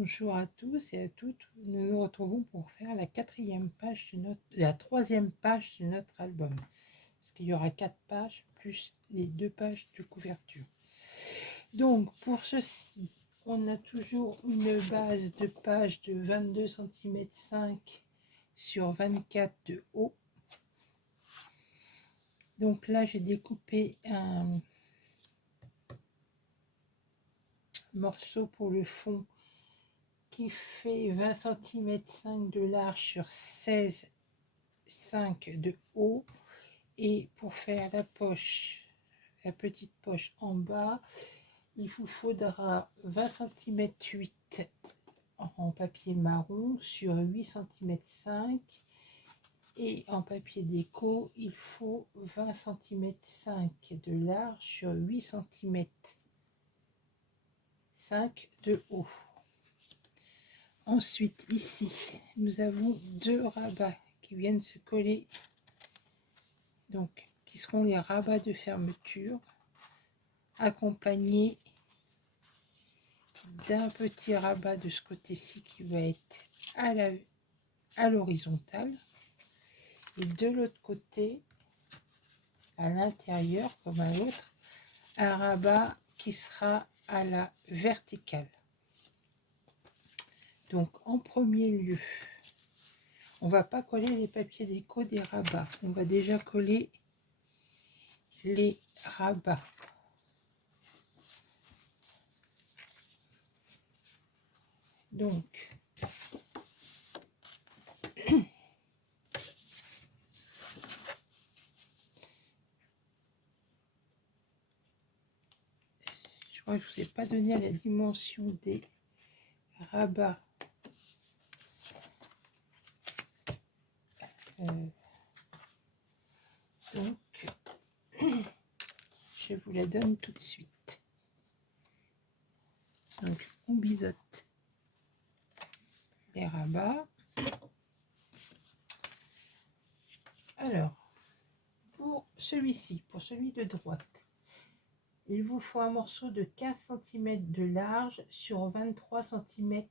Bonjour à tous et à toutes, nous nous retrouvons pour faire la troisième page de notre album, parce qu'il y aura 4 pages plus les 2 pages de couverture. Donc pour ceci, on a toujours une base de page de 22 cm 5 sur 24 de haut. Donc là j'ai découpé un morceau pour le fond qui fait 20 cm 5 de large sur 16,5 de haut. Et pour faire la poche, la petite poche en bas, il vous faudra 20 cm 8 en papier marron sur 8 cm 5. Et en papier déco, il faut 20 cm 5 de large sur 8 cm 5 de haut. Ensuite, ici, nous avons 2 rabats qui viennent se coller, donc qui seront les rabats de fermeture, accompagnés d'un petit rabat de ce côté-ci qui va être à l'horizontale, et de l'autre côté, à l'intérieur comme à l'autre, un rabat qui sera à la verticale. Donc en premier lieu, on va pas coller les papiers déco des rabats, on va déjà coller les rabats. Donc je crois que je ne vous ai pas donné la dimension des rabats. Donc je vous la donne tout de suite. Donc on biseaute les rabats. Alors pour celui-ci, pour celui de droite, il vous faut un morceau de 15 cm de large sur 23 cm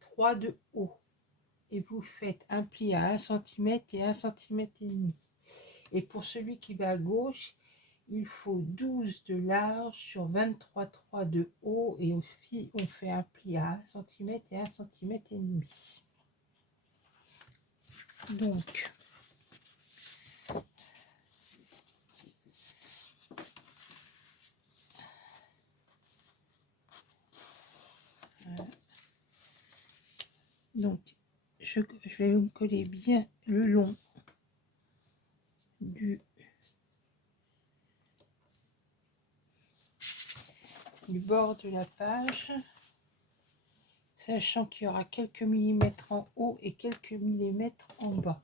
3 de haut, et vous faites un pli à 1 cm et 1 cm et demi. Et pour celui qui va à gauche, il faut 12 de large sur 23,3 de haut, et aussi on fait un pli à 1 cm et 1 cm et demi. Donc je vais me coller bien le long du bord de la page, sachant qu'il y aura quelques millimètres en haut et quelques millimètres en bas.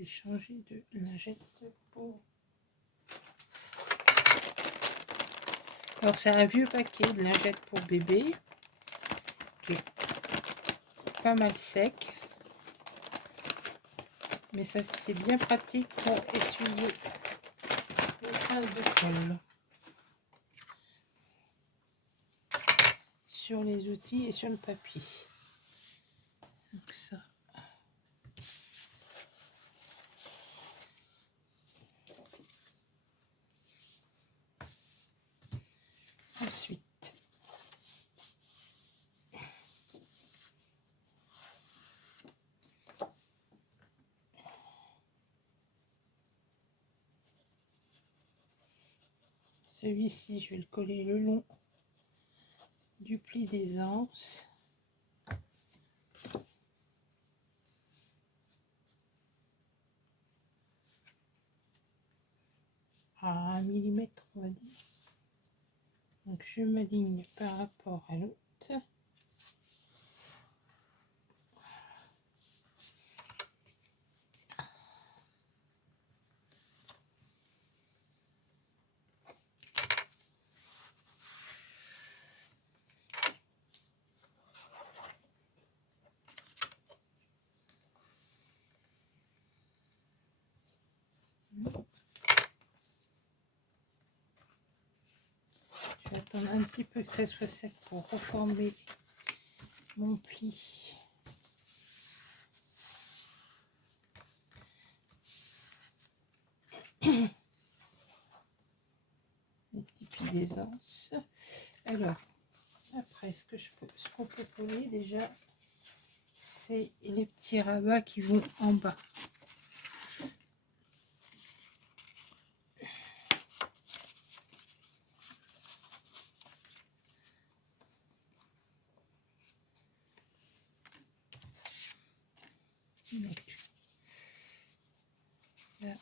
Je vais changer de lingette pour... Alors c'est un vieux paquet de lingettes pour bébé qui est pas mal sec, mais ça c'est bien pratique pour essuyer les traces de colle sur les outils et sur le papier. Donc ça. Ensuite, celui-ci, je vais le coller le long du pli des anses. À 1 mm, on va dire. Donc je m'aligne par rapport à l'autre. Je vais attendre un petit peu que ça soit sec pour reformer mon pli. Les petits plis d'aisance. Alors, après, ce qu'on peut coller déjà, c'est les petits rabats qui vont en bas. Donc, là.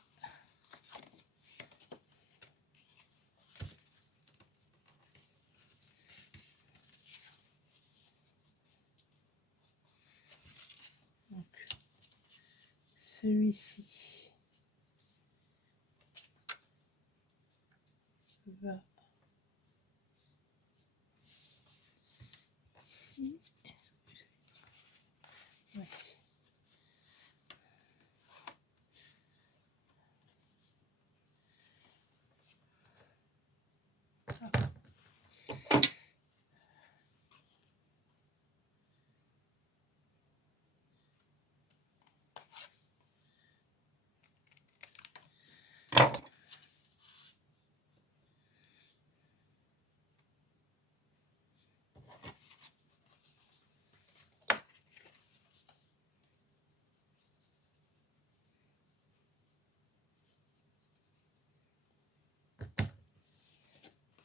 Donc, celui-ci va ici. Ouais.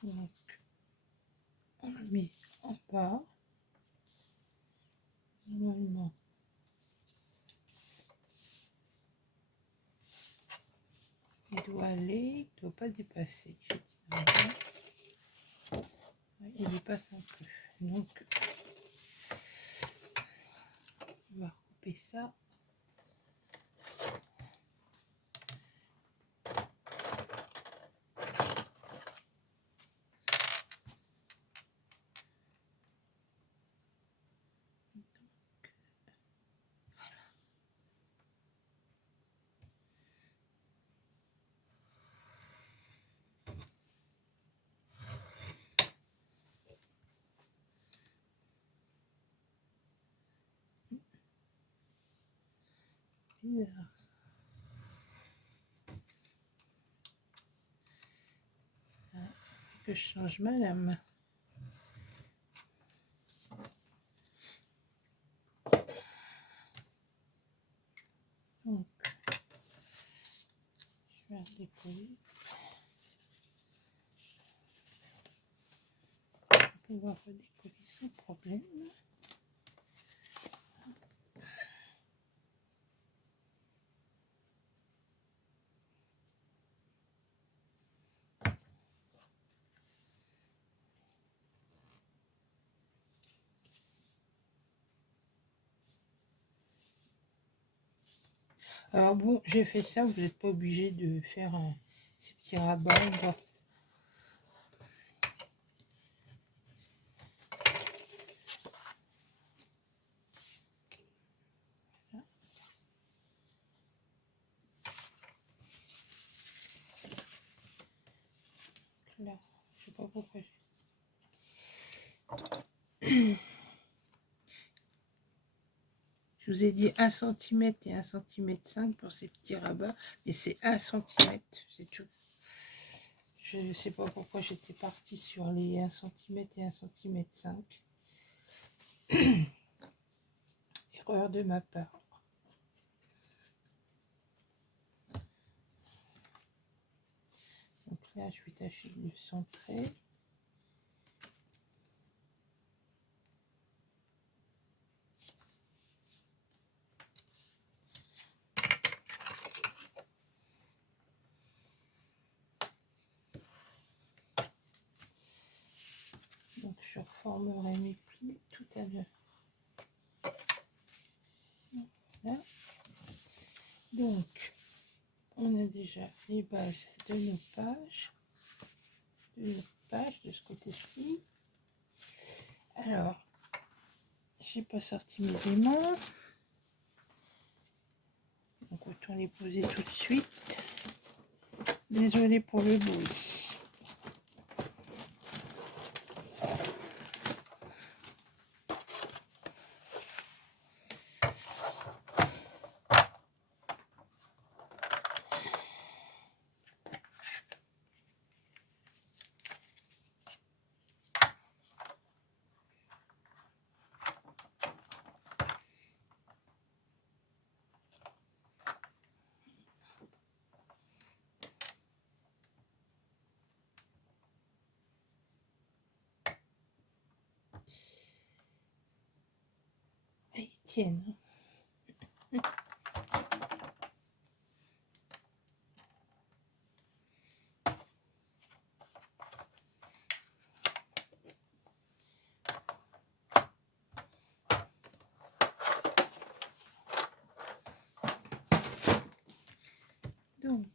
Donc, on le met en bas. Normalement, il doit aller, il ne doit pas dépasser. Il dépasse un peu. Donc, on va recouper ça. Bizarre, ça. Ah, que je change ma lame. Donc, je vais redécoller. Je vais pouvoir redécoller sans problème. Alors bon, j'ai fait ça, vous n'êtes pas obligé de faire ces petits rabats. Là, je sais pas pourquoi. Je vous ai dit 1 cm et 1,5 cm pour ces petits rabats, mais c'est 1 cm, c'est tout. Je ne sais pas pourquoi j'étais partie sur les 1 cm et 1,5 cm. Erreur de ma part. Donc là, je vais tâcher de le centrer. formerai mes plis tout à l'heure. Voilà. Donc, on a déjà les bases de nos pages, de ce côté-ci. Alors, j'ai pas sorti mes aimants, donc autant les poser tout de suite. Désolée pour le bruit. Ils tiennent. Donc,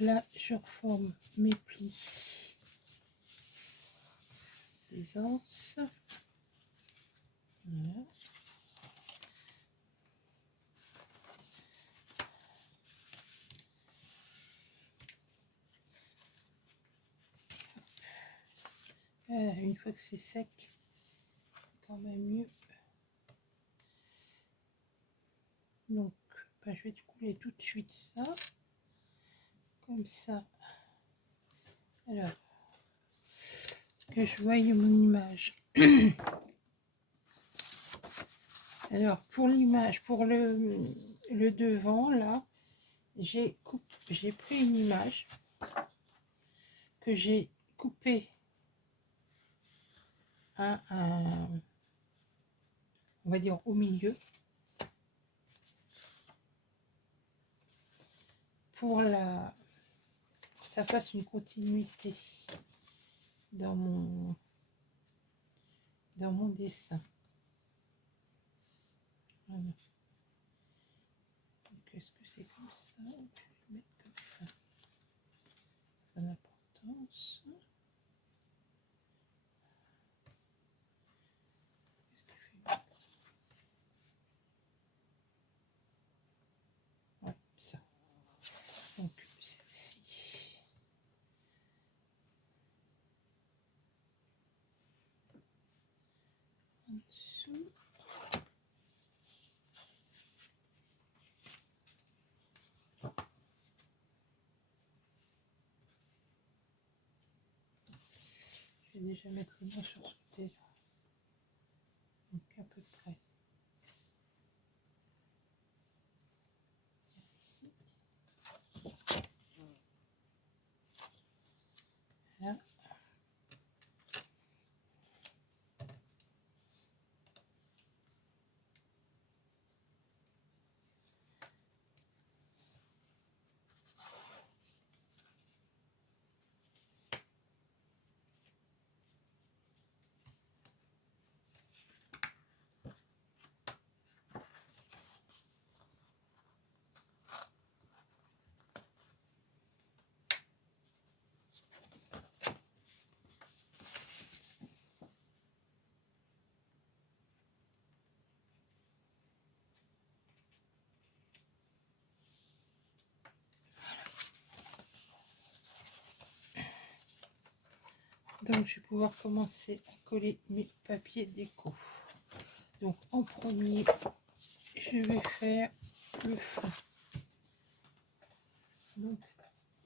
là, je reforme mes plis des anses. Voilà. Voilà, une fois que c'est sec, c'est quand même mieux. Donc, ben, je vais couler tout de suite ça, comme ça. Alors, que je voie mon image. Alors, pour l'image, pour le devant, là, j'ai pris une image que j'ai coupée à on va dire au milieu, pour que ça fasse une continuité dans mon dessin. Voilà. Donc, est-ce que c'est comme ça? Je vais le mettre comme ça. Ça a l'importance. Qu'est-ce que je fais? Ouais, ça. Donc, celle-ci. En dessous. Je vais déjà mettre les mains sur ce côté-là. Donc, à peu près. Ici. Là. Donc, je vais pouvoir commencer à coller mes papiers déco. Donc, en premier, je vais faire le fond. Donc,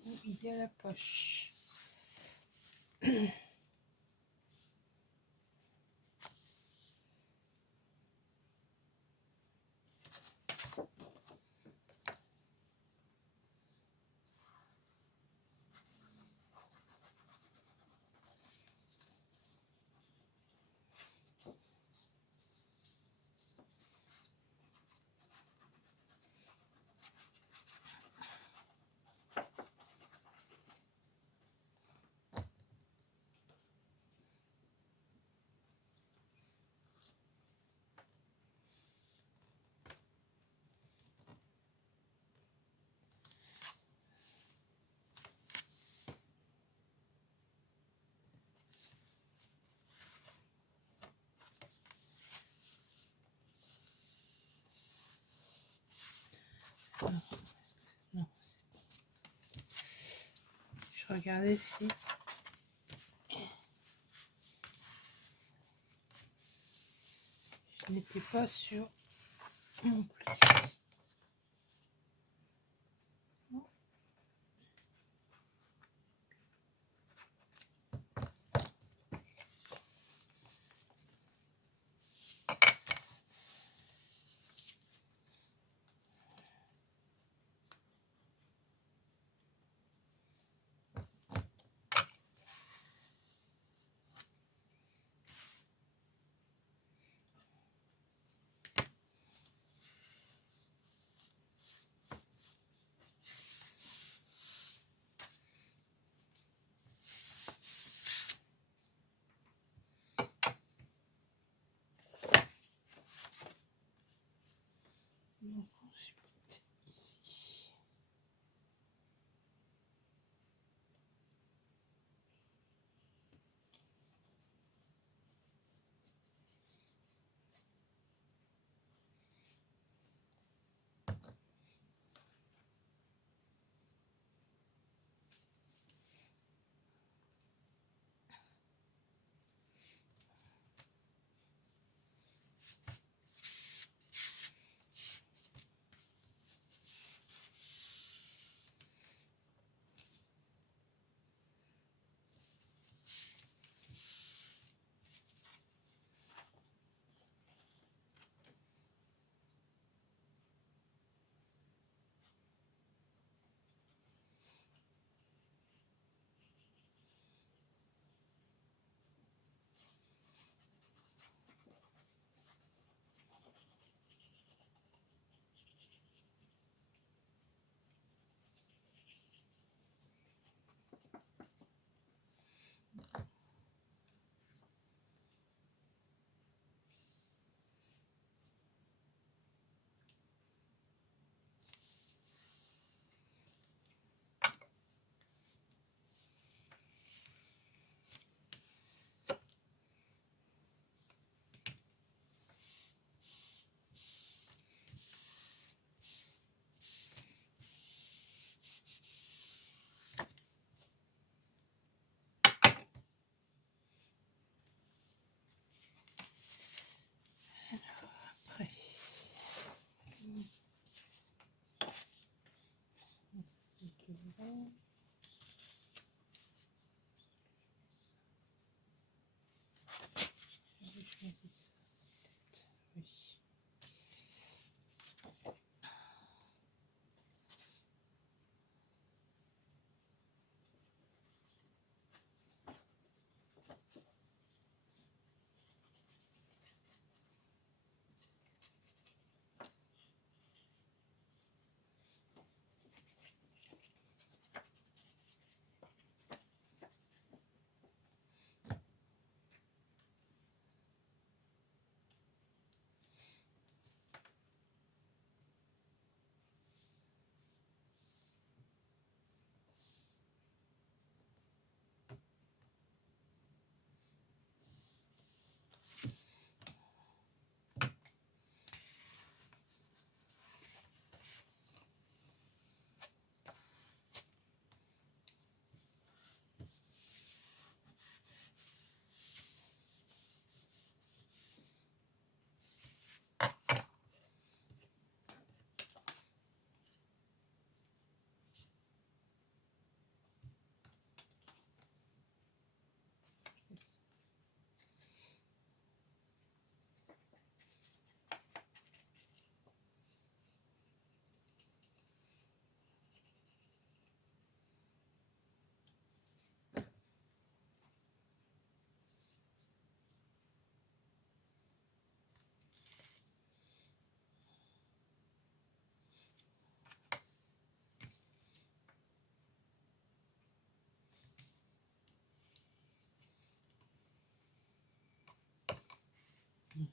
où il y a la poche. Non, je regardais si je n'étais pas sur mon pli. Donc, ensuite, ici. Après, c'est devant. J'avais choisi ça, peut-être. Oui.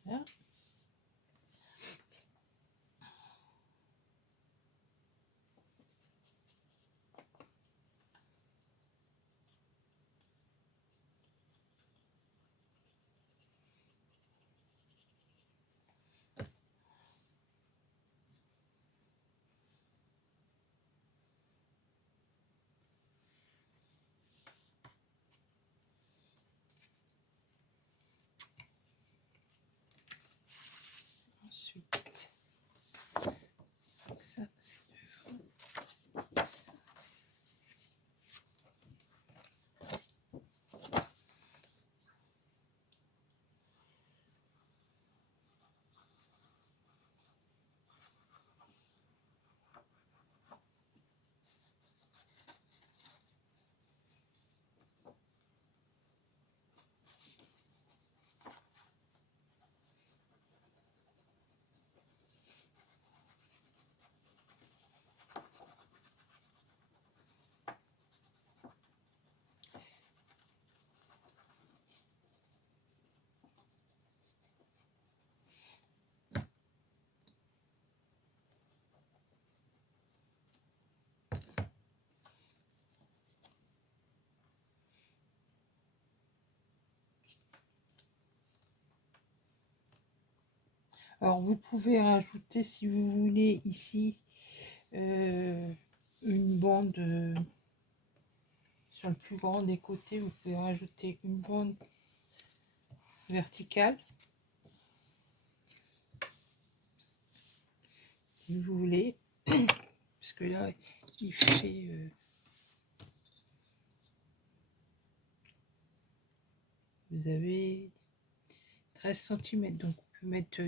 Voilà. Alors vous pouvez rajouter, si vous voulez, ici une bande sur le plus grand des côtés. Vous pouvez rajouter une bande verticale si vous voulez, parce que là il fait vous avez 13 cm, donc on peut mettre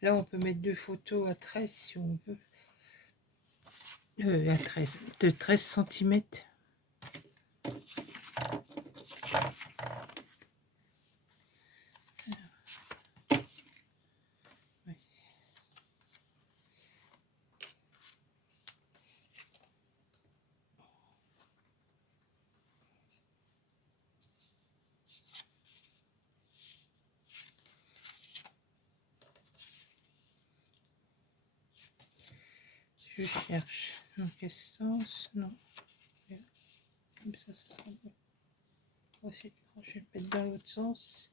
là on peut mettre 2 photos à 13 si on veut, à 13 de 13 cm. Je cherche dans quel sens, non, comme ça sera bien. Voici, je vais le mettre dans l'autre sens,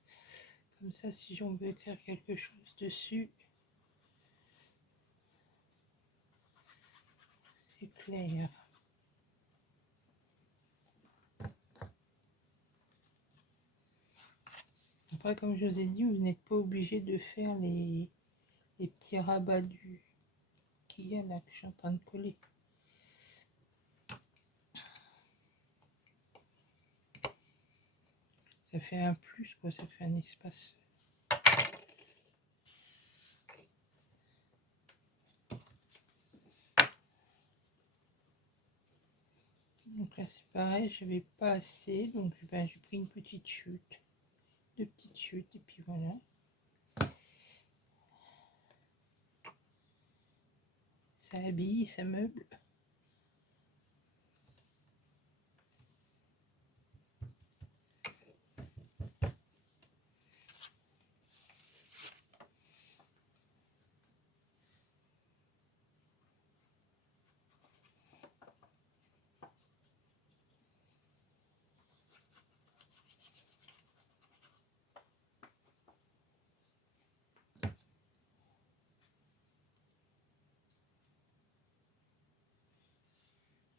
comme ça si on veut écrire quelque chose dessus, c'est clair. Après, comme je vous ai dit, vous n'êtes pas obligé de faire les petits rabats qu'il y a là, que je suis en train de coller. Ça fait un plus, quoi, ça fait un espace. Donc là, c'est pareil, j'avais pas assez, donc ben, j'ai pris une petite chute, 2 petites chutes, et puis voilà. Ça habille, ça meuble.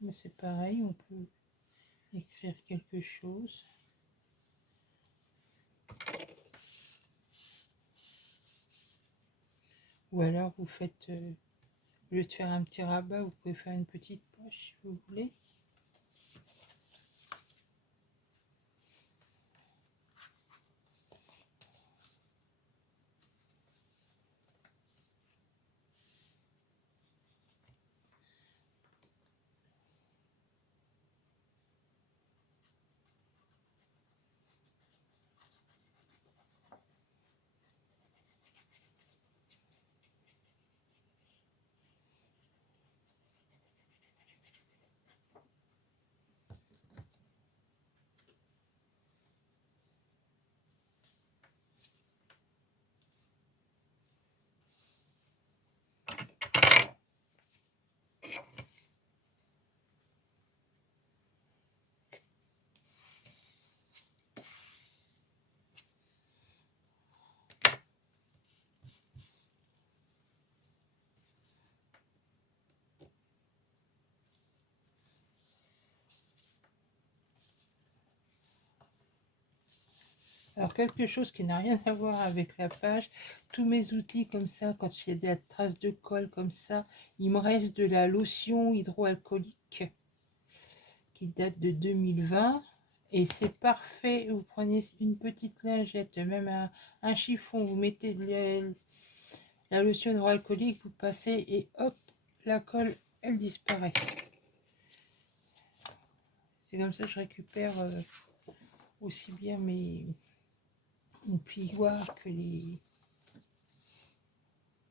Mais c'est pareil, on peut écrire quelque chose. Ou alors vous faites, au lieu de faire un petit rabat, vous pouvez faire une petite poche si vous voulez. Alors quelque chose qui n'a rien à voir avec la page, tous mes outils comme ça, quand il y a des traces de colle comme ça, il me reste de la lotion hydroalcoolique qui date de 2020 et c'est parfait. Vous prenez une petite lingette, même un chiffon, vous mettez la lotion hydroalcoolique, vous passez et hop, la colle elle disparaît. C'est comme ça que je récupère aussi bien mon plioir que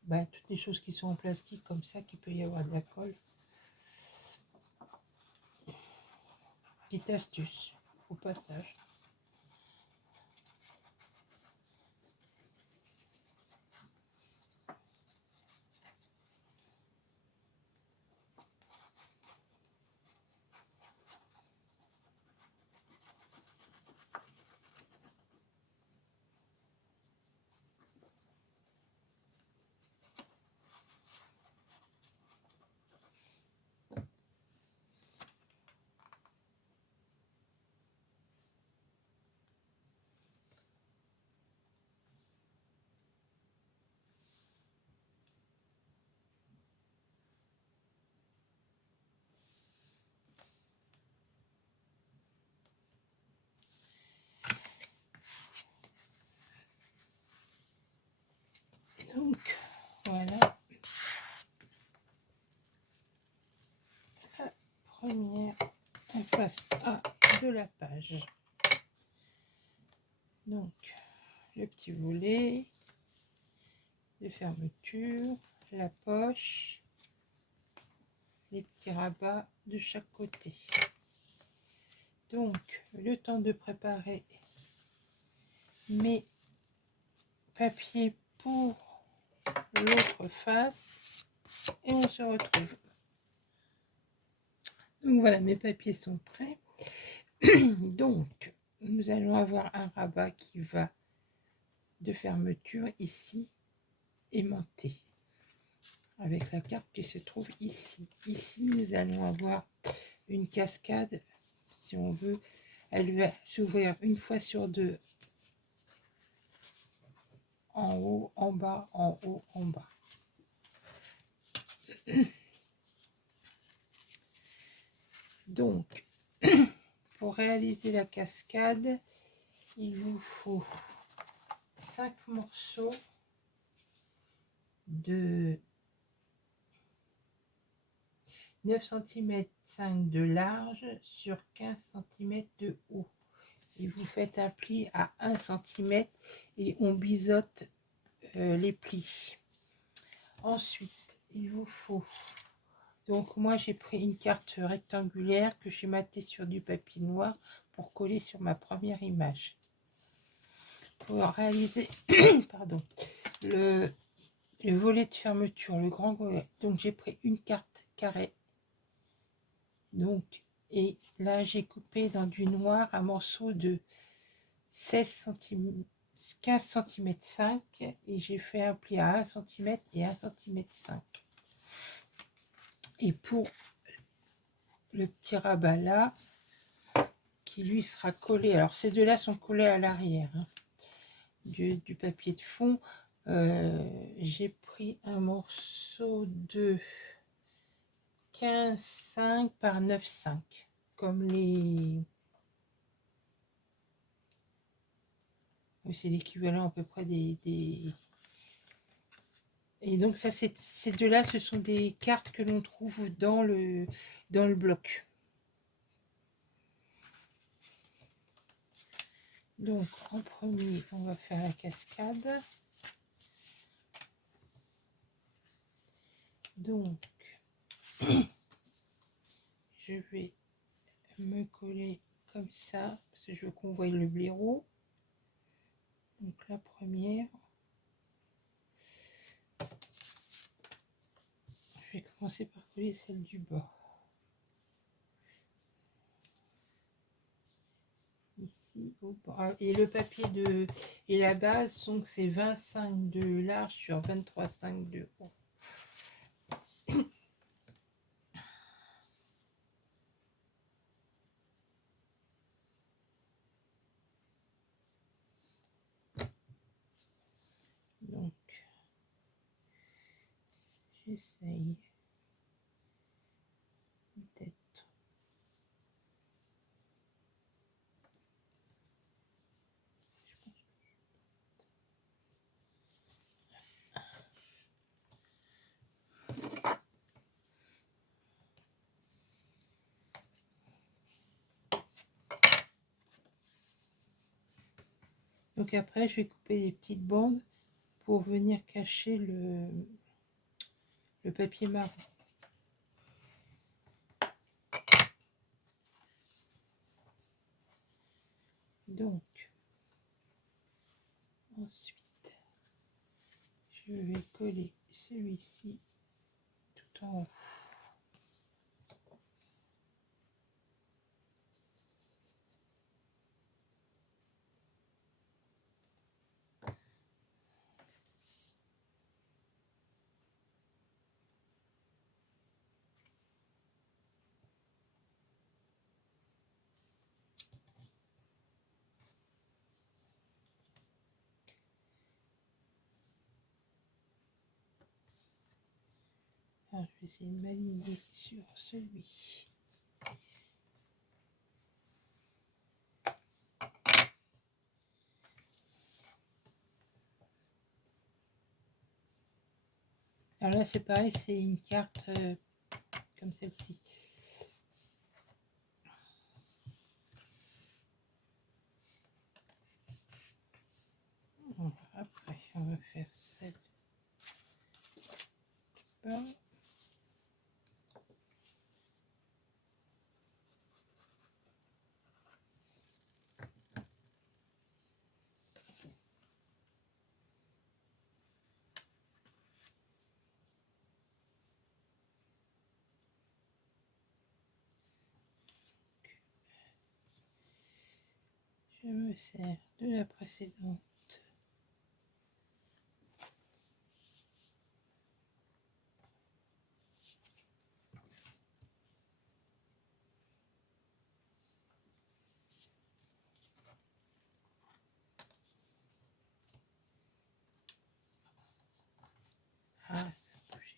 toutes les choses qui sont en plastique comme ça, qu'il peut y avoir de la colle. Petite astuce au passage. face A de la page. Donc, le petit volet de fermeture, la poche, les petits rabats de chaque côté. Donc, le temps de préparer mes papiers pour l'autre face et on se retrouve. Donc voilà, mes papiers sont prêts. Donc, nous allons avoir un rabat qui va de fermeture ici aimanté avec la carte qui se trouve ici. Ici, nous allons avoir une cascade, si on veut. Elle va s'ouvrir une fois sur deux, en haut, en bas, en haut, en bas. Donc, pour réaliser la cascade, il vous faut 5 morceaux de 9 cm 5 de large sur 15 cm de haut. Et vous faites un pli à 1 cm et on biseaute les plis. Ensuite, il vous faut... Donc moi j'ai pris une carte rectangulaire que j'ai mattée sur du papier noir pour coller sur ma première image. Pour réaliser pardon, le volet de fermeture, le grand volet, donc j'ai pris une carte carrée. Donc, et là j'ai coupé dans du noir un morceau de 16 cm, 15 cm 5 et j'ai fait un pli à 1 cm et 1 cm 5. Et pour le petit rabat là, qui lui sera collé, alors ces deux là sont collés à l'arrière hein, du papier de fond, j'ai pris un morceau de 15,5 par 9,5 comme les... C'est l'équivalent à peu près des... Et donc ça, ces deux-là, ce sont des cartes que l'on trouve dans le bloc. Donc en premier, on va faire la cascade. Donc, je vais me coller comme ça, parce que je veux qu'on voie le blaireau. Donc la première, je vais commencer par coller celle du bas. Ici, au bas. Et le papier de... Et la base, donc c'est 25 de large sur 23,5 de haut. Donc, j'essaye peut-être. Donc après, je vais couper des petites bandes pour venir cacher le papier marron. Donc, ensuite, je vais coller celui-ci tout en haut. Alors, je vais essayer de m'aligner sur celui. Alors là, c'est pareil, c'est une carte comme celle-ci. Je me sers de la précédente. Ah, ça a bougé.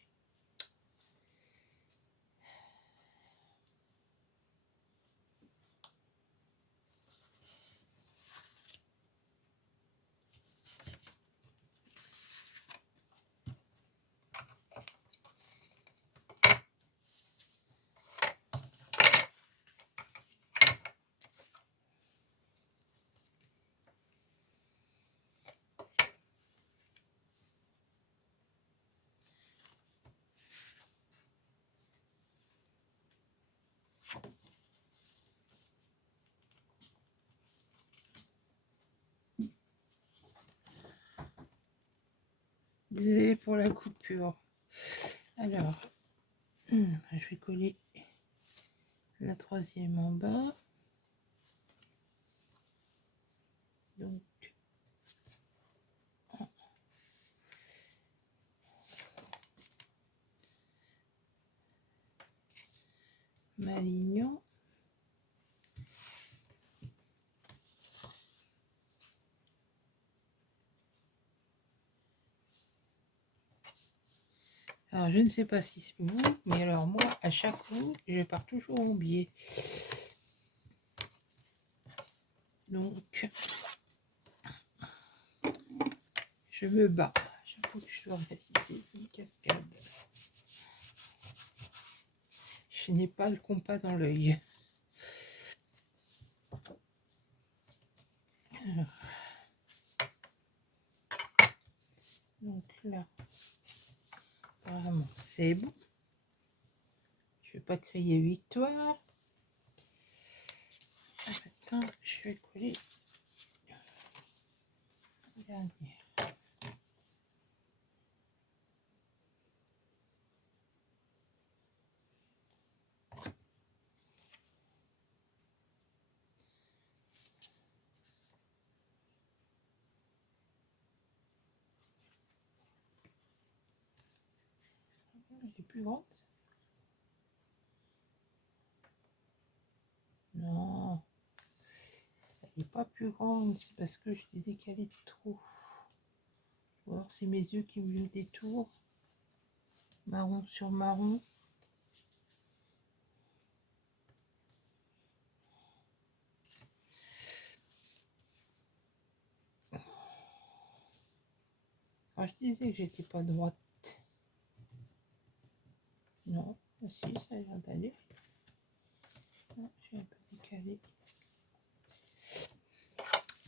Désolée pour la coupure. Alors, je vais coller la troisième en bas. Donc, m'alignant. Alors, je ne sais pas si c'est vous, mais alors moi, à chaque coup, je pars toujours en biais. Donc, je me bats. J'avoue que je dois réaliser une cascade. Je n'ai pas le compas dans l'œil. Donc là, vraiment, c'est bon. Je ne vais pas crier victoire. Attends, je vais coller la dernière. Elle est plus grande. Non, elle n'est pas plus grande, c'est parce que je l'ai décalée de trop. Ou alors c'est mes yeux qui me jouent des tours. Marron sur marron. Ah, je disais que j'étais pas droite. Non, si, ça a l'air d'aller. J'ai un peu décalé.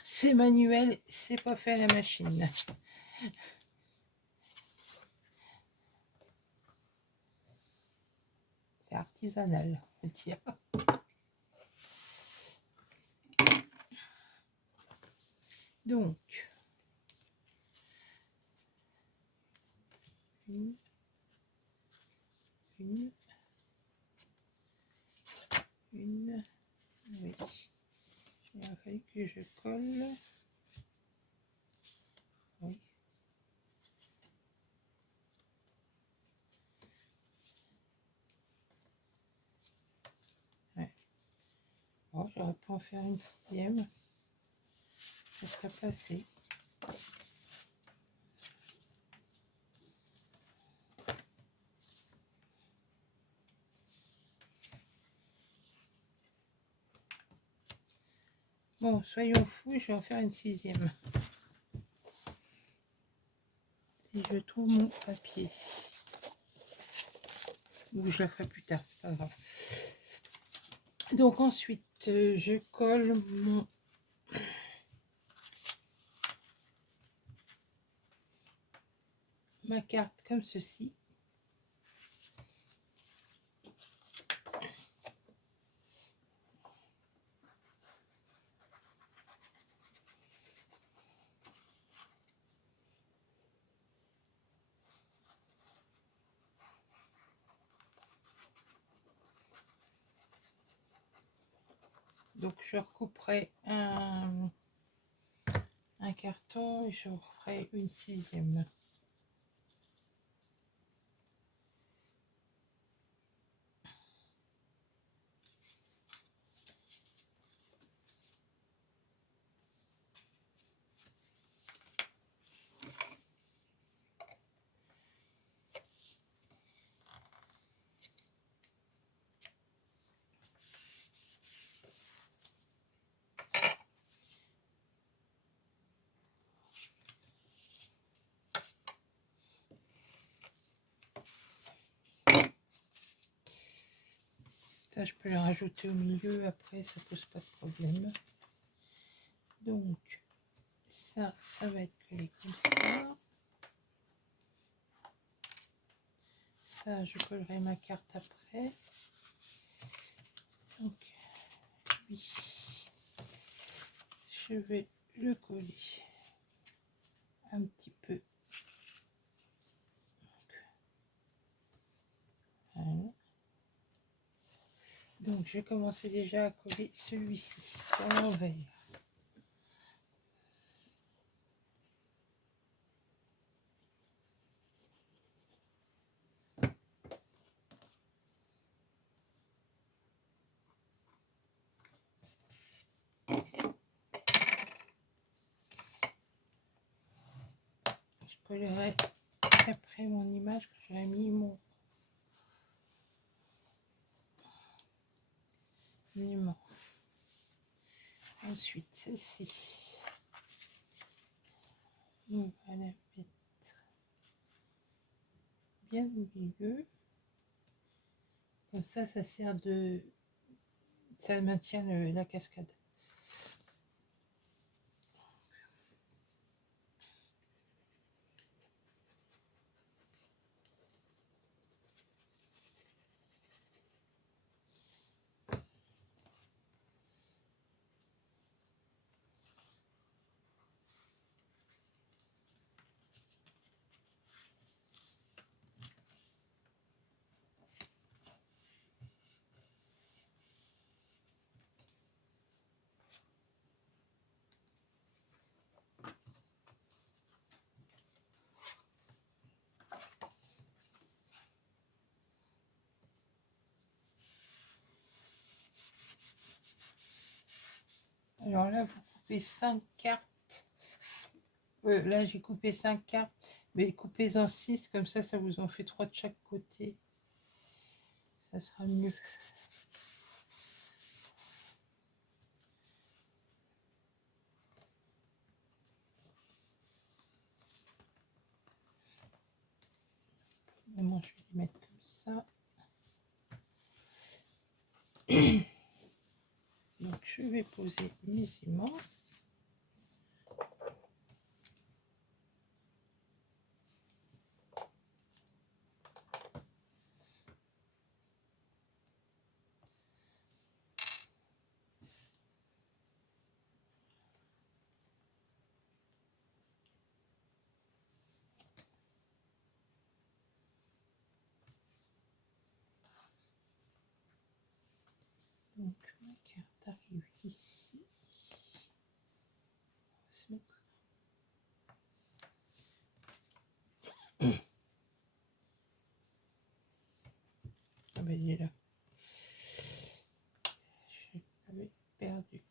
C'est manuel, c'est pas fait à la machine. C'est artisanal, tiens. Donc, une, oui. Il a fallu que je colle. Oui. Ouais. Bon, j'aurais pu en faire une sixième. Ça serait passé. Bon, soyons fous, je vais en faire une sixième. Si je trouve mon papier. Ou je la ferai plus tard, c'est pas grave. Donc ensuite, je colle ma carte comme ceci. Donc je recouperai un carton et je referai une 6e. Ça, je peux le rajouter au milieu, après, ça pose pas de problème. Donc, ça va être collé comme ça. Ça, je collerai ma carte après. Donc, oui, je vais le coller un petit peu. Voilà. Donc, je vais commencer déjà à coller celui-ci sur l'envers. Je collerai après mon image que j'aurai mis mon numéro. Ensuite, celle-ci, on va la mettre bien au milieu. Comme ça sert de... ça maintient la cascade. Alors là, vous coupez 5 cartes. Là, j'ai coupé 5 cartes, mais coupez-en 6, comme ça vous en fait 3 de chaque côté. Ça sera mieux. Maintenant, je vais les mettre comme ça. Donc, je vais poser mes aimants. Donc, ma carte arrive ici. On va se mettre... Ah ben, il est là. Je l'avais perdu.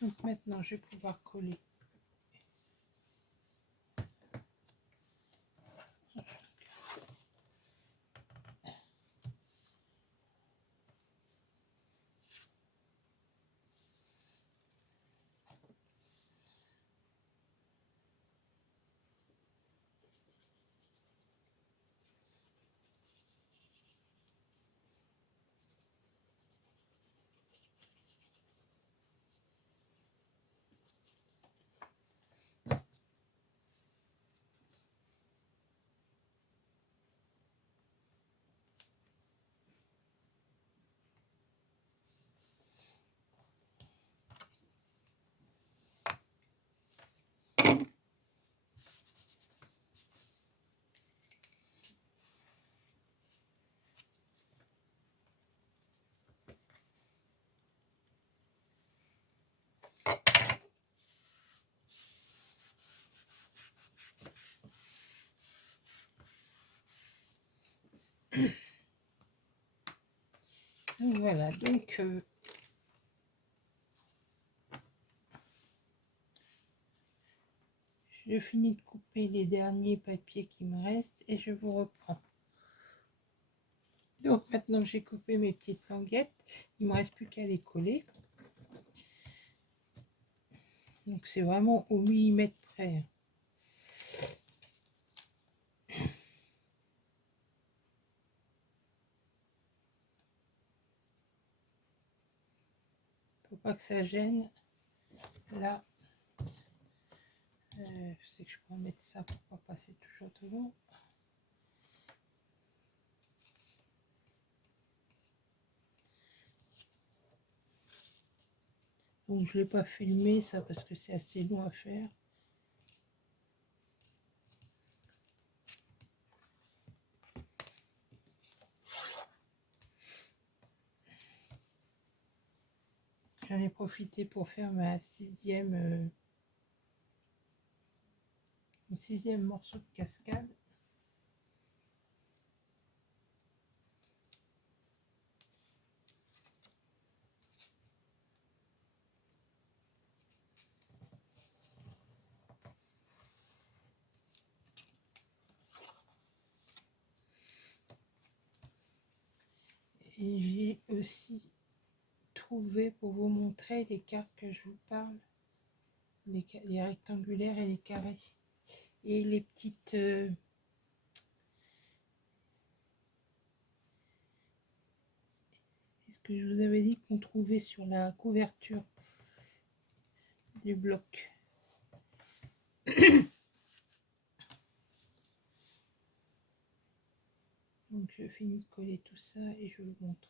Donc maintenant, je vais pouvoir coller. voilà, donc je finis de couper les derniers papiers qui me restent et je vous reprends. Donc maintenant que j'ai coupé mes petites languettes, il ne me reste plus qu'à les coller. Donc c'est vraiment au millimètre près. Faut pas que ça gêne. Là, je sais que je pourrais mettre ça pour pas passer toujours devant. Donc je ne l'ai pas filmé ça parce que c'est assez long à faire. J'en ai profité pour faire ma sixième morceau de cascade. Et j'ai aussi trouvé, pour vous montrer les cartes que je vous parle, les rectangulaires et les carrés. Et les petites... est-ce que je vous avais dit qu'on trouvait sur la couverture des blocs. Donc je finis de coller tout ça et je vous montre.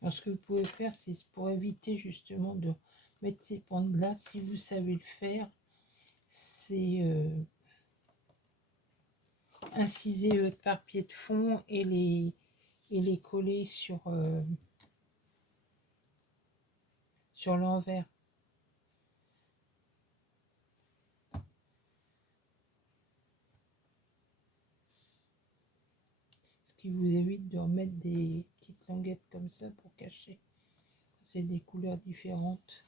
Alors, ce que vous pouvez faire, c'est pour éviter justement de mettre ces pentes là, si vous savez le faire, c'est inciser votre papier de fond et les coller sur l'envers. Ce qui vous évite de remettre des petites languettes comme ça pour cacher. C'est des couleurs différentes.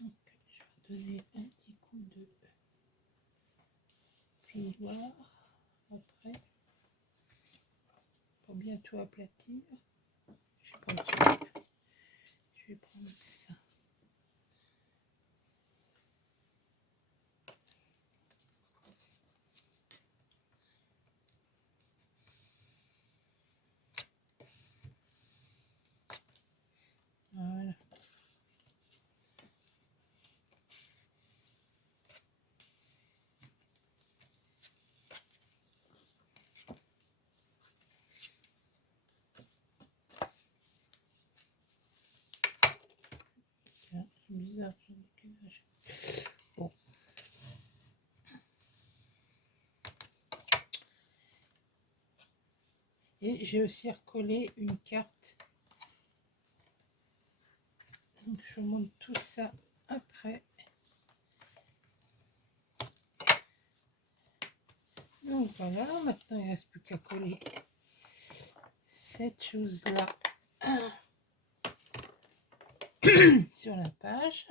Donc, je vais donner un petit coup de filoir après pour bien tout aplatir. Je vais prendre ça. Voilà. Tiens, c'est bizarre, j'ai du décalage. Bon. Et j'ai aussi recollé une carte. Donc je vous montre tout ça après. Donc voilà, maintenant il ne reste plus qu'à coller cette chose-là sur la page.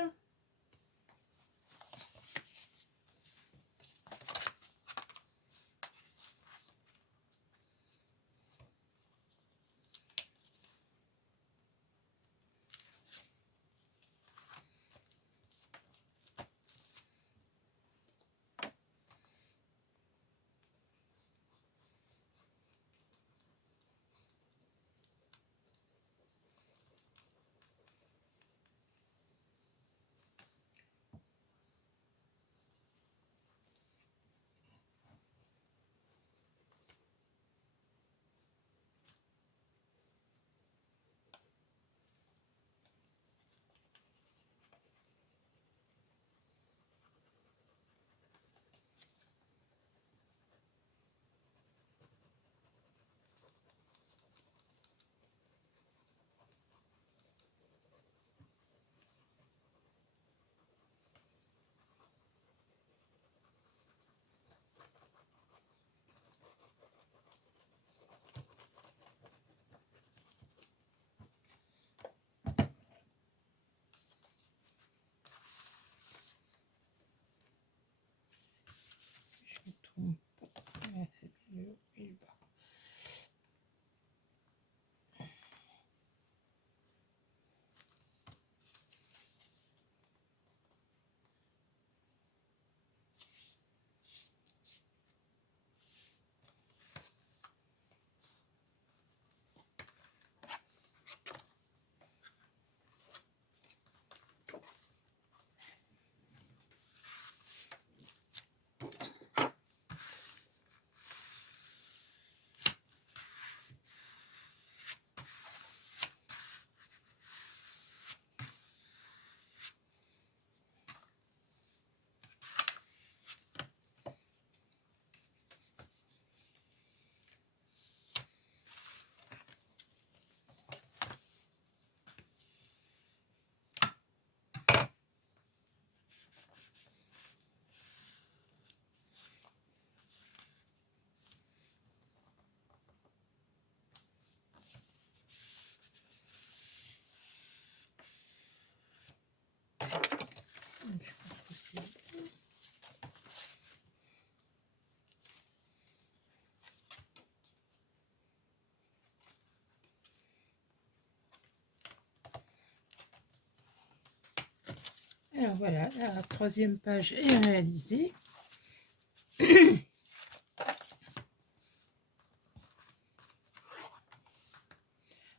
Alors voilà, la troisième page est réalisée.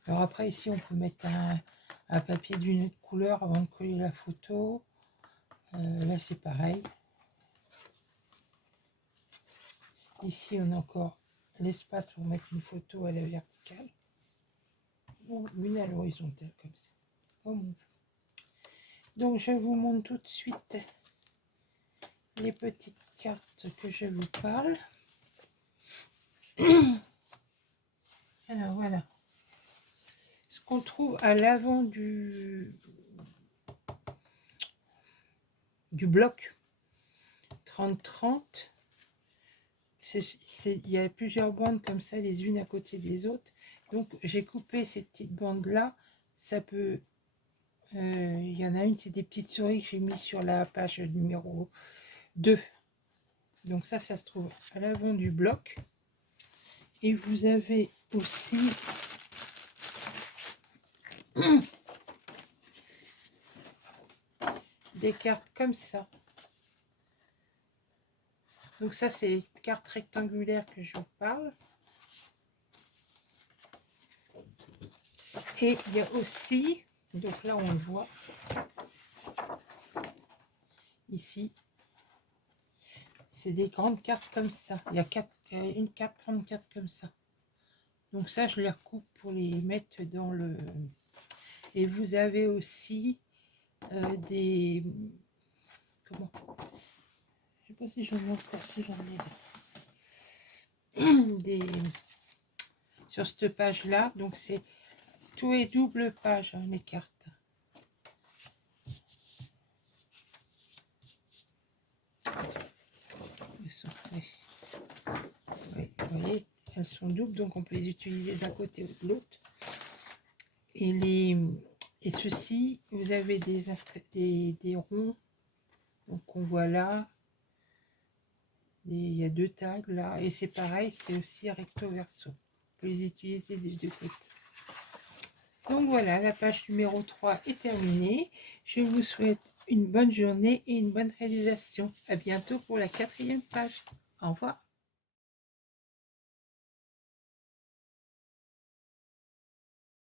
Alors après, ici, on peut mettre un papier d'une autre couleur avant de coller la photo. Là, c'est pareil. Ici, on a encore l'espace pour mettre une photo à la verticale. Ou une à l'horizontale, comme ça. Comme on veut. Donc, je vous montre tout de suite les petites cartes que je vous parle. Alors, voilà. Ce qu'on trouve à l'avant du bloc 30-30, il y a plusieurs bandes comme ça, les unes à côté des autres. Donc, j'ai coupé ces petites bandes-là. Ça peut... il y en a une, c'est des petites souris que j'ai mis sur la page numéro 2. Donc ça se trouve à l'avant du bloc. Et vous avez aussi des cartes comme ça. Donc ça, c'est les cartes rectangulaires que je vous parle. Et il y a aussi, donc là on le voit, ici, c'est des grandes cartes comme ça. Il y a une carte 34 comme ça. Donc ça, je les recoupe pour les mettre dans le... Et vous avez aussi des... Comment? Je sais pas si j'en ai encore, si j'en ai... des... Sur cette page-là, donc c'est... Tout est double page, hein, les cartes. Oui, vous voyez, elles sont doubles, donc on peut les utiliser d'un côté ou de l'autre. Et ceci, vous avez des ronds, donc on voit là. Il y a deux tags là, et c'est pareil, c'est aussi recto verso. On peut les utiliser des deux côtés. Donc voilà, la page numéro 3 est terminée. Je vous souhaite une bonne journée et une bonne réalisation. À bientôt pour la 4e page. Au revoir.